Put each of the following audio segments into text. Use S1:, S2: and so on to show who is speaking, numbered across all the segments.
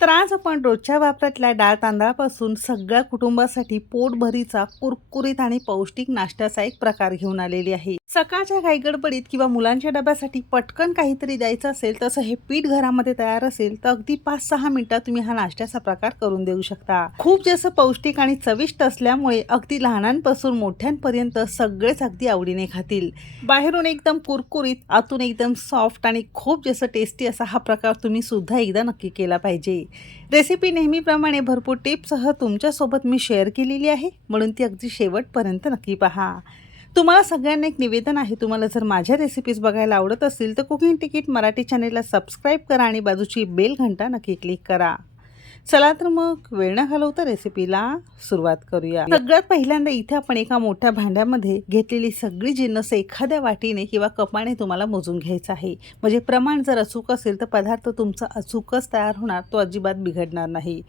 S1: तर आज आपण रोजच्या वापरातल्या डाळ तांदळापासून सगळ्या कुटुंबासाठी पोटभरीचा कुरकुरीत आणि पौष्टिक नाश्त्याचा एक प्रकार घेऊन आलेली आहे. सकाळच्या घाईगडबडीत किंवा मुलांच्या डब्यासाठी पटकन काहीतरी द्यायचं असेल तसं हे पीठ घरामध्ये तयार असेल तर अगदी पाच सहा मिनिटात तुम्ही हा नाश्त्याचा प्रकार करून देऊ शकता. खूप जास्त पौष्टिक आणि चविष्ट असल्यामुळे अगदी लहानांपासून मोठ्यांपर्यंत सगळेच अगदी आवडीने खातील. बाहेरून एकदम कुरकुरीत आतून एकदम सॉफ्ट आणि खूप जास्त टेस्टी असा हा प्रकार तुम्ही सुद्धा एकदा नक्की केला पाहिजे. रेसिपी नेहमीप्रमाणे भरपूर टिप्ससह तुमच्यासोबत मी शेअर केलेली आहे. म्हणून ती अगदी शेवटपर्यंत नक्की पहा. तुम्हाला सगळ्यांना एक निवेदन आहे. तुम्हाला जर माझ्या रेसिपीज बघायला आवडत असतील तर कुकिंग तिकीट मराठी चॅनेलला सबस्क्राईब करा आणि बाजूची बेल घंटा नक्की क्लिक करा. चला तर मग वेळ न घालवता रेसिपीला सुरुवात करूया. सगळ्यात पहिल्यांदा इथे आपण एका मोठ्या भांड्यामध्ये घेतलेली सगळी जिन्नस एखाद्या वाटीने किंवा कपाने तुम्हाला मोजून घ्यायचं आहे. म्हणजे प्रमाण जर अचूक असेल तर पदार्थ तुमचा अचूकच तयार होणार तो अजिबात बिघडणार नाही.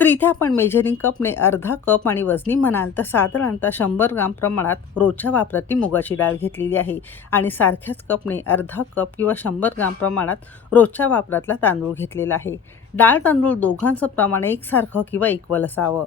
S1: तर इथे आपण मेजरिंग कपने अर्धा कप आणि वजनी म्हणाल तर साधारणतः शंभर ग्राम प्रमाणात रोजच्या वापरातली मुगाची डाळ घेतलेली आहे. आणि सारख्याच कपने अर्धा कप किंवा शंभर ग्राम प्रमाणात रोजच्या वापरातला तांदूळ घेतलेला आहे. डाळ तांदूळ दोघांचं प्रमाण एकसारखं किंवा इक्वल असावं.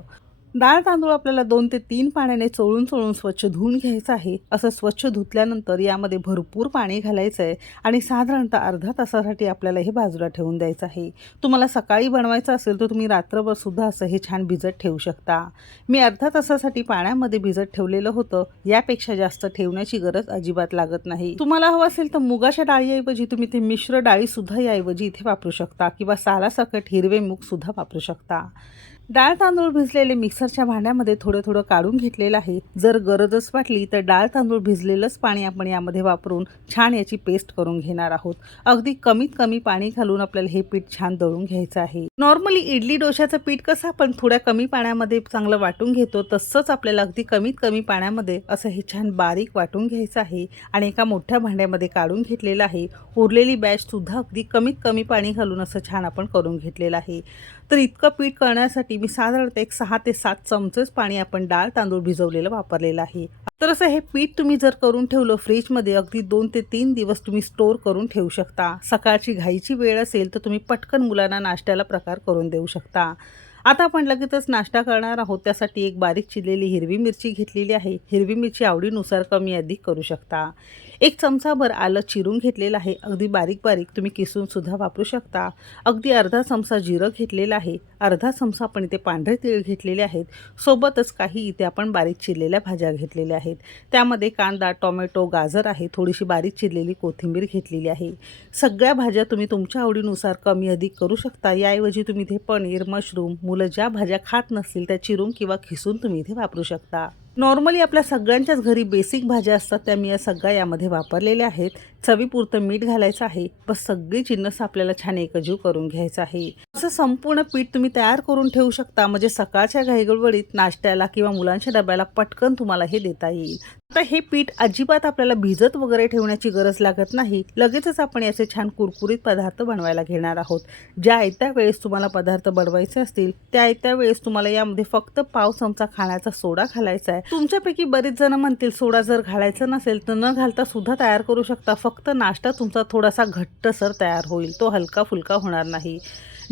S1: डाळ तांदूळ आपल्याला दोन ते तीन पाण्याने चोळून चोळून स्वच्छ धुवून घ्यायचं आहे. असं स्वच्छ धुतल्यानंतर यामध्ये भरपूर पाणी घालायचं आहे आणि साधारणतः अर्धा तासासाठी आपल्याला हे बाजूला ठेवून द्यायचं आहे. तुम्हाला सकाळी बनवायचं असेल तर तुम्ही रात्रभर सुद्धा असं हे छान भिजत ठेवू शकता. मी अर्धा तासासाठी पाण्यामध्ये भिजत ठेवलेलं होतं. यापेक्षा जास्त ठेवण्याची गरज अजिबात लागत नाही. तुम्हाला हवं असेल तर मुगाच्या डाळीऐवजी तुम्ही ते मिश्र डाळी सुद्धा याऐवजी इथे वापरू शकता किंवा सालासकट हिरवे मूग सुद्धा वापरू शकता. डाळ तांदूळ भिजलेले मिक्सरच्या भांड्यामध्ये थोडं थोडं काढून घेतलेलं आहे. जर गरजच वाटली तर डाळ तांदूळ भिजलेलंच पाणी आपण यामध्ये वापरून छान याची पेस्ट करून घेणार आहोत. अगदी कमीत कमी पाणी घालून आपल्याला हे पीठ छान दळून घ्यायचं आहे. नॉर्मली इडली डोशाचं पीठ कसं आपण थोड्या कमी पाण्यामध्ये चांगलं वाटून घेतो तसंच आपल्याला अगदी कमीत कमी पाण्यामध्ये असं हे छान बारीक वाटून घ्यायचं आहे आणि एका मोठ्या भांड्यामध्ये काढून घेतलेलं आहे. उरलेली बॅच सुद्धा अगदी कमीत कमी पाणी घालून असं छान आपण करून घेतलेलं आहे. तर इतकं पीठ करण्यासाठी मी साधारणतः एक सहा ते सात चमचेच पाणी आपण डाळ तांदूळ भिजवलेलं वापरलेलं आहे. तर असं हे पीठ तुम्ही जर करून ठेवलं फ्रीजमध्ये अगदी दोन ते तीन दिवस तुम्ही स्टोअर करून ठेवू शकता. सकाळची घाईची वेळ असेल तर तुम्ही पटकन मुलांना नाश्त्याला प्रकार करून देऊ शकता. आता आपण लगेचच नाश्ता करणार आहोत. त्यासाठी एक बारीक चिरलेली हिरवी मिरची घेतलेली आहे. हिरवी मिरची आवडीनुसार कमी अधिक करू शकता. एक चमचाभर आलं चिरून घेतलेलं आहे. अगदी बारीक बारीक तुम्ही किसून सुद्धा वापरू शकता. अगदी अर्धा चमचा जिरं घेतलेलं आहे. अर्धा चमचा आपण इथे पांढरे तीळ घेतलेले आहेत. सोबतच काही इथे आपण बारीक चिरलेल्या भाज्या घेतलेल्या आहेत. त्यामध्ये कांदा टोमॅटो गाजर आहे. थोडीशी बारीक चिरलेली कोथिंबीर घेतलेली आहे. सगळ्या भाज्या तुम्ही तुमच्या आवडीनुसार कमी अधिक करू शकता. याऐवजी तुम्ही इथे पनीर मशरूम मुलं ज्या भाज्या खात नसतील त्या चिरून किंवा खिसून तुम्ही इथे वापरू शकता. नॉर्मली आपल्या सगळ्यांच्याच घरी बेसिक भाज्या असतात त्या मी या सगळ्या यामध्ये वापरलेल्या आहेत. चवीपुरतं मीठ घालायचं आहे. बस सगळी जिन्नस आपल्याला छान एकजीव करून घ्यायचं आहे. असं संपूर्ण पीठ तुम्ही तयार करून ठेवू शकता. म्हणजे सकाळच्या घाईगडबडीत नाश्त्याला किंवा मुलांच्या डब्याला पटकन तुम्हाला हे देता येईल. आता हे पीठ अजिबात आपल्याला भिजत वगैरे ठेवण्याची गरज लागत नाही. लगेचच आपण याचे छान कुरकुरीत पदार्थ बनवायला घेणार आहोत. ज्या आयत्या वेळेस तुम्हाला पदार्थ बनवायचे असतील त्या आयत्या वेळेस तुम्हाला यामध्ये फक्त पाव चमचा खाण्याचा सोडा घालायचा आहे. तुमच्यापैकी बरेच जण म्हणतील सोडा जर घालायचा नसेल तर न घालता सुद्धा तयार करू शकता. फक्त नाश्ता तुमचा थोडासा घट्टसर तयार होईल. तो हलका फुलका होणार नाही.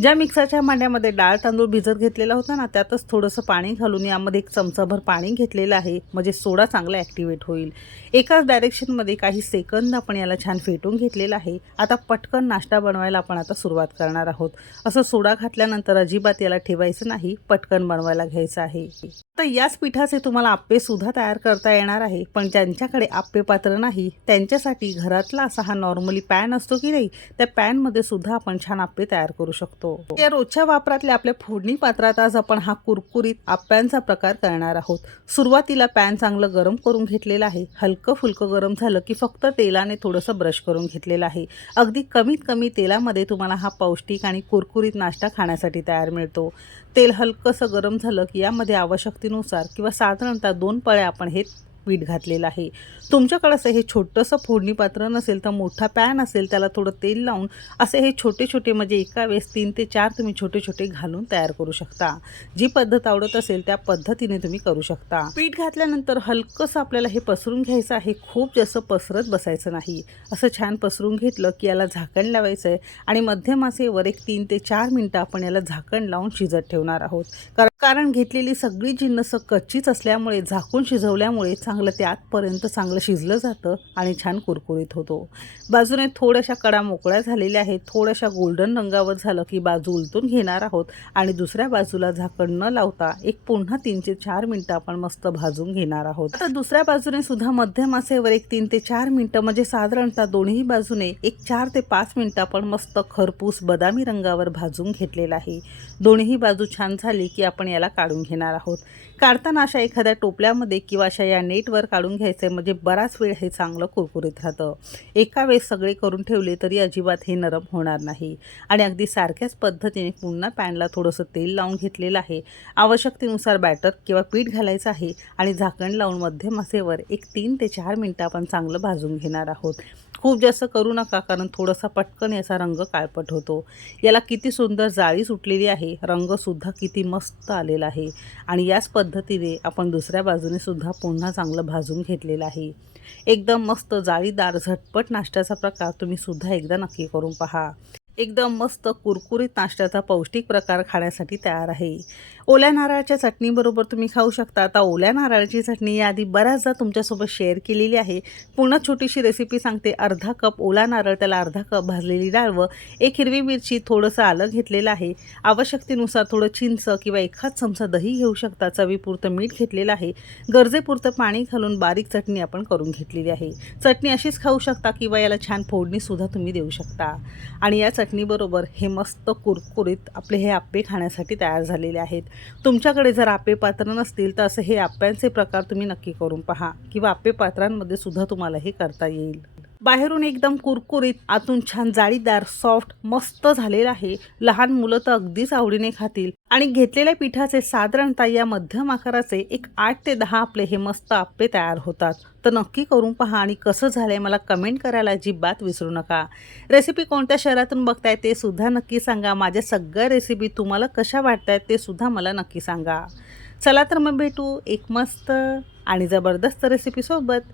S1: ज्या मिक्सरच्या मांड्यामध्ये डाळ तांदूळ भिजत घेतलेला होता ना त्यातच थोडंसं पाणी घालून यामध्ये एक चमचाभर पाणी घेतलेलं आहे. म्हणजे सोडा चांगला ॲक्टिवेट होईल. एकाच डायरेक्शनमध्ये काही सेकंद आपण याला छान फेटून घेतलेलं आहे. आता पटकन नाश्ता बनवायला आपण आता सुरुवात करणार आहोत. असं सोडा घातल्यानंतर अजिबात याला ठेवायचं नाही. पटकन बनवायला घ्यायचं आहे. तर याच पिठाचे तुम्हाला आप्पे सुद्धा तयार करता येणार आहे. पण ज्यांच्याकडे आप्पे पात्र नाही त्यांच्यासाठी घरातला असा हा नॉर्मली पॅन असतो की नाही त्या पॅनमध्ये सुद्धा आपण छान आप्पे तयार करू शकतो. या रोजच्या वापरातल्या आपल्या फोडणी पात्रात आज आपण हा कुरकुरीत आप्प्यांचा प्रकार करणार आहोत. सुरुवातीला पॅन चांगलं गरम करून घेतलेलं आहे. हलकं फुलकं गरम झालं की फक्त तेलाने थोडंसं ब्रश करून घेतलेलं आहे. अगदी कमीत कमी तेलामध्ये तुम्हाला हा पौष्टिक आणि कुरकुरीत नाश्ता खाण्यासाठी तयार मिळतो. तेल हलकंसं गरम झालं की यामध्ये आवश्यकतेनुसार किंवा साधारणतः दोन पळ्या आपण हे पीठ घातलेलं आहे. तुमच्याकडं असं हे छोटंसं फोडणी पात्र नसेल तर मोठा पॅन असेल त्याला थोडं तेल लावून असे हे छोटे छोटे म्हणजे एका वेळेस तीन ते चार तुम्ही छोटे छोटे घालून तयार करू शकता. जी पद्धत आवडत असेल त्या पद्धतीने तुम्ही करू शकता. पीठ घातल्यानंतर हलकंसं आपल्याला हे पसरून घ्यायचं आहे. खूप जास्त पसरत बसायचं नाही. असं छान पसरून घेतलं की याला झाकण लावायचं आहे आणि मध्यम आचेवर एक तीन ते चार मिनटं आपण याला झाकण लावून शिजत ठेवणार आहोत. कारण कारण घेतलेली सगळी जिन्नस कच्चीच असल्यामुळे झाकून शिजवल्यामुळे चांगलं ते आतपर्यंत चांगलं शिजलं जातं आणि छान कुरकुरीत होतो. बाजूने थोड्याशा कडा मोकळ्या झालेल्या आहेत. थोड्याशा गोल्डन रंगावर झालं की बाजू उलटून घेणार आहोत आणि दुसऱ्या बाजूला झाकण न लावता एक पुन्हा तीन ते चार मिनटं आपण मस्त भाजून घेणार आहोत. आता दुसऱ्या बाजूने सुद्धा मध्यम आचेवर एक तीन ते चार मिनटं म्हणजे साधारणतः दोन्ही बाजूने एक चार ते पाच मिनटं आपण मस्त खरपूस बदामी रंगावर भाजून घेतलेला आहे. दोन्ही बाजू छान झाली की आपण याला काढून घेणार आहोत. काढताना अशा एखाद्या टोपल्यामध्ये किंवा अशा या नेटवर काढून घ्यायचं आहे म्हणजे बराच वेळ हे चांगलं कुरकुरीत राहतं. एका वेळेस सगळे करून ठेवले तरी अजिबात हे नरम होणार नाही. आणि अगदी सारख्याच पद्धतीने पुन्हा पॅनला थोडंसं तेल लावून घेतलेलं आहे. आवश्यकतेनुसार बॅटर किंवा पीठ घालायचं आहे आणि झाकण लावून मध्यम असेवर एक तीन ते चार मिनटं आपण चांगलं भाजून घेणार आहोत. खूप जास्त करू नका कारण थोडासा पटकन याचा रंग काळपट होतो. याला किती सुंदर जाळी सुटलेली आहे. रंगसुद्धा किती मस्त आलेला आहे. आणि याच पद्धतीने आपण दुसऱ्या बाजूने सुद्धा पुन्हा चांगलं भाजून घेतलेलं आहे. एकदम मस्त जाळीदार झटपट नाश्त्याचा प्रकार तुम्ही सुद्धा एकदा नक्की करून पहा. एकदम मस्त कुरकुरीत नाश्त्याचा पौष्टिक प्रकार खाण्यासाठी तयार आहे. ओल्या नारळाच्या चटणीबरोबर तुम्ही खाऊ शकता. आता ओल्या नारळाची चटणी या आधी बऱ्याचदा तुमच्यासोबत शेअर केलेली आहे. पुन्हा छोटीशी रेसिपी सांगते. अर्धा कप ओला नारळ त्याला अर्धा कप भाजलेली डाळ व एक हिरवी मिरची थोडंसं आलं घेतलेलं आहे. आवश्यकतेनुसार थोडं चिंच किंवा एखाद चमचा दही घेऊ शकता. चवीपुरतं मीठ घेतलेलं आहे. गरजेपुरतं पाणी घालून बारीक चटणी आपण करून घेतलेली आहे. चटणी अशीच खाऊ शकता किंवा याला छान फोडणीसुद्धा तुम्ही देऊ शकता. आणि या चटणीबरोबर हे मस्त कुरकुरीत आपले हे आप्पे खाण्यासाठी तयार झालेले आहेत. तुमच्याकडे जर आप्पे पात्र नसतील तर असे हे आप्यांचे प्रकार तुम्ही नक्की करून पहा किंवा आप्पे पात्रांमध्ये सुद्धा तुम्हाला हे करता येईल. बाहेरून एकदम कुरकुरीत आतून छान जाळीदार सॉफ्ट मस्त झालेलं आहे. लहान मुलं तर अगदीच आवडीने खातील. आणि घेतलेल्या पिठाचे साधारणतः या मध्यम आकाराचे एक आठ ते दहा आपले हे मस्त आप्पे तयार होतात. तर नक्की करून पहा आणि कसं झालंय मला कमेंट करायला अजिबात विसरू नका. रेसिपी कोणत्या शहरातून बघताय ते सुद्धा नक्की सांगा. माझ्या सगळ्या रेसिपी तुम्हाला कशा वाटतायत ते सुद्धा मला नक्की सांगा. चला तर मग भेटू एक मस्त आणि जबरदस्त रेसिपीसोबत